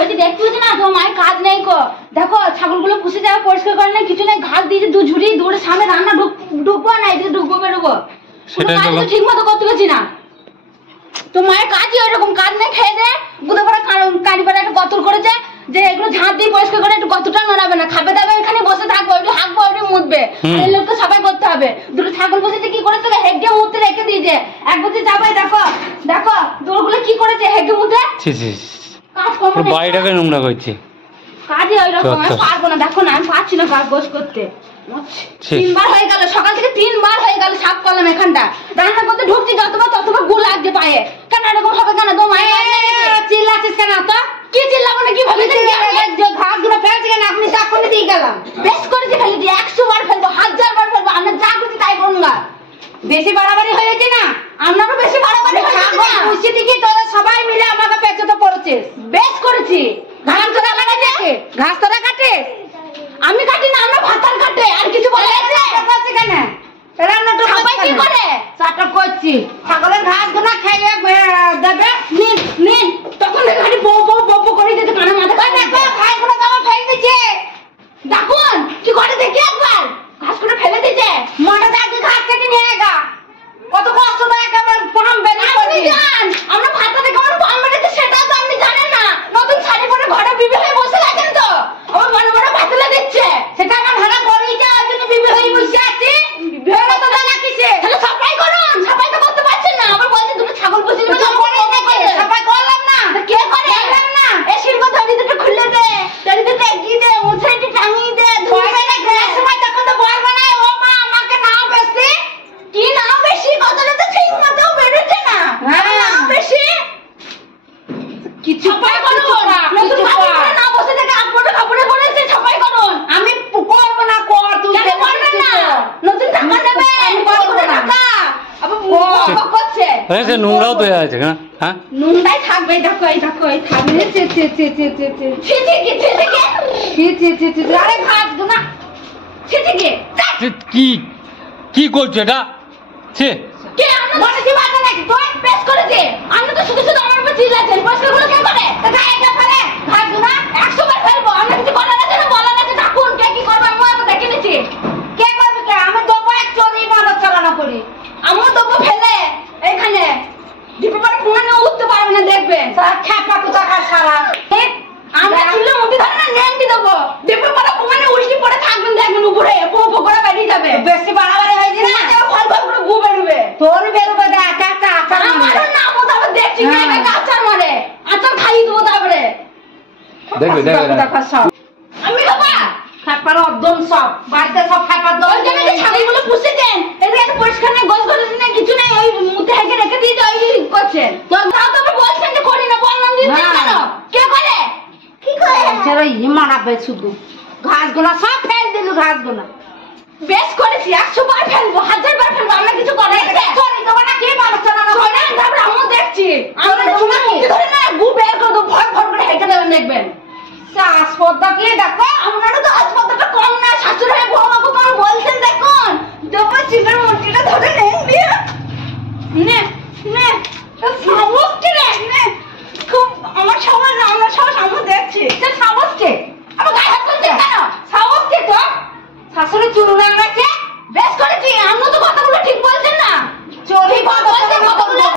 হয়েছে দেখতে হচ্ছে না তোমার মায়ের কাজ নেই কো। দেখো ছাগলগুলো পুষে যাওয়া পরিষ্কার করে না কিছু নেই ঘাস দিয়েছে দু ঝুড়ি দূরে সামনে রান্না ঢুকবো না এদিকে ঢুকবো বেরোবো। সেটাই তো ঠিক মতো করতে পারছি না। তো মায়ের কাজই ওইরকম কাজ নেই খেয়ে দে। একটু গতর করেছে যে এগুলো দিয়ে পরিষ্কার করে একটু নড়াবে না। খাবে দাবে এখানে বসে থাকব একটু হাঁকবো একটু মুতবে। এই লোককে সবাই করতে হবে। দুটো ছাগল বসেছে কি করেছে হেগে মুতে রেখে দিয়েছে। এক বছর যাবাই দেখো দেখো দুটোগুলো কি করেছে? হেগে মুতে? বাড়িটাকে নোংরা করছে। কাজে ওই রকম আমি পারব না। দেখো না আমি পারছি না কাজ গোছ করতে। তিনবার হয়ে গেল সকাল থেকে তিনবার হয়ে গেল করলাম এখানটা। রান্না করতে ঢুকছি যতবার ততবার গু লাগছে পায়ে। কেন এরকম হবে কেন? তো চিল্লাছিস কেন? তো কি চিল্লাবো না কি ভাবে ঘাসগুলো ফেলছি কেন? আপনি দিয়ে গেলাম। বেশ করেছি খালি যে একশো বার ফেলব হাজার বার ফেলব আমরা যা করছি তাই করুন না। বেশি বাড়াবাড়ি হয়েছে না? আপনারও বেশি বাড়াবাড়ি হয়েছে দেখি তোরা সবাই মিলে আমাকে পড়েছিস বেশ করেছি। ঘাস তোরা কাটে ঘাস তোরা কাটে আমি কাটি না আমরা ভাতার কাটে। আর কিছু বলে আছে? করছি কেন? রান্না তো সবাই কি করে? চাটা করছি। ছাগলের ঘাস গুনা খেয়ে দেবে? নিন নিন। তখন এখানে বউ বউ বউ বউ করে দিতে কানে মাথা দেখো ঘাসগুলো তো আমার ফেলে দিচ্ছে দেখুন কি করে দেখি একবার। ঘাসগুলো ফেলে দিচ্ছে মনে দেখি ঘাস কেটে নিয়ে গা। কত কষ্ট করে আপনি আমরা ভাতা থেকে আমার পাম বেরিয়েছে সেটা তো আপনি জানেন না নতুন শাড়ি পরে ঘরে বিবি হয়ে বসে আছেন তো আমার বড় বড় ভাতলা দিচ্ছে সেটা আমার ভাড়া পরেই যা ওই জন্য বিবি হয়ে বসে আছি বিবি হয়ে তো জানা কিসে তাহলে সাফাই করুন সাফাই তো করতে পারছেন না আবার বলছেন দুটো ছাগল বসে দিবেন সাফাই করলাম না কে করে করলাম না এসির কথা দুটো খুলে দে তারি দুটো এগিয়ে দে মুছাইটি টাঙিয়ে দে ধুবে না গ্যাস সময় তখন তো বলব না ও মা আমাকে নাও বেশি কি নাও বেশি কথাটা তো ঠিক মতো বেরোচ্ছে না নাও বেশি কিছু ছাপাই করুন নতুন ভাবে না বসে থেকে আপনে কাপড়ে করেছে ছাপাই করুন আমি করব না কর তুই কেন করবেন না নতুন টাকা নেবে আমি করব না টাকা আবার বক সে নোংরাও তো হয়ে আছে না হ্যাঁ নোংরাই থাকবে দেখো এই দেখো এই থাকবে চে চে চে চে চে চে চে চে কি চে চে কি চে চে ছি ছি আরে ভাত গুনা চে চে কে ছি, কি কি করছ এটা ছি কে আমরা বসে কি বাধা নাকি তুই পেশ করেছে আমরা তো শুধু শুধু আমার উপর চিল্লাছেনগুলো কে করে তা গায়ে কে ফেলে ঘাস গুনা একশো বার ফেলব আমরা কিছু করার আছে না বলার আছে ডাকুন কে কি করবে আমি আমি দেখে নিচ্ছি কে করবে কে আমি দেবো এক চোরি মাদক চালানো করি আমিও দেবো ফেলে এখানে ডিপে পরে পুরানো উঠতে পারবে না খ্যাপা কোথাকার সারা আমরা চুলে মুঠি ধরে না ন্যাংটি দেবো। ডিপে পরে পুরানো উল্টি পড়ে থাকবেন দেখবেন উপরে পো পো করে বেরিয়ে যাবে। বেশি বাড়াবাড়ি হয়েছে না? ফল ফল করে গু বেরোবে। তোর বেরোবে দেখ একটা আচার মারে। না মো তারপর দেখছি একটা আচার মারে। আচার খাইয়ে দেবো তারপরে। দেখবে দেখবে আমি বাবা খাপার একদম সব বাড়িতে সব খাপার দল। জন্য ছাগলগুলো পুষেছেন এদের এত পরিষ্কার নেই গোছ গোছ নেই কিছু নেই ওই মুখে হেঁকে রেখে দিয়েছে ওই করছেন তো তাও তো আপনি বলছেন যে করি না বললাম দিচ্ছেন কেন কে করে কি করে ছেড়ে ই মারাবে শুধু। ঘাসগুলো সব ফেল দিলু ঘাসগুলো। বেশ করেছি একশো বার ফেলব হাজার বার ফেলব আমরা কিছু চলি দেবো না। কে তারপর আমিও দেখছি। আমরা তোমার মুখে ধরে না গু বের করে দেবো ভর ভর করে হেঁকে দেবেন দেখবেন। শ্বাসপদ্মা কি? দেখো আপনারও তো হাসপাতালটা কম না শাশুড়ি হয়ে বউ আমাকে কেন বলছেন দেখুন দেবো চিকেন মুরগিটা ধরে নেন দিয়ে নে নে তোর রে? নে খুব আমার আমরা সবার সামনে দেখছি তোর সাহস কে আমার গায়ে হাত তুলছে কেন সাহস কে তো শাশুড়ি চুল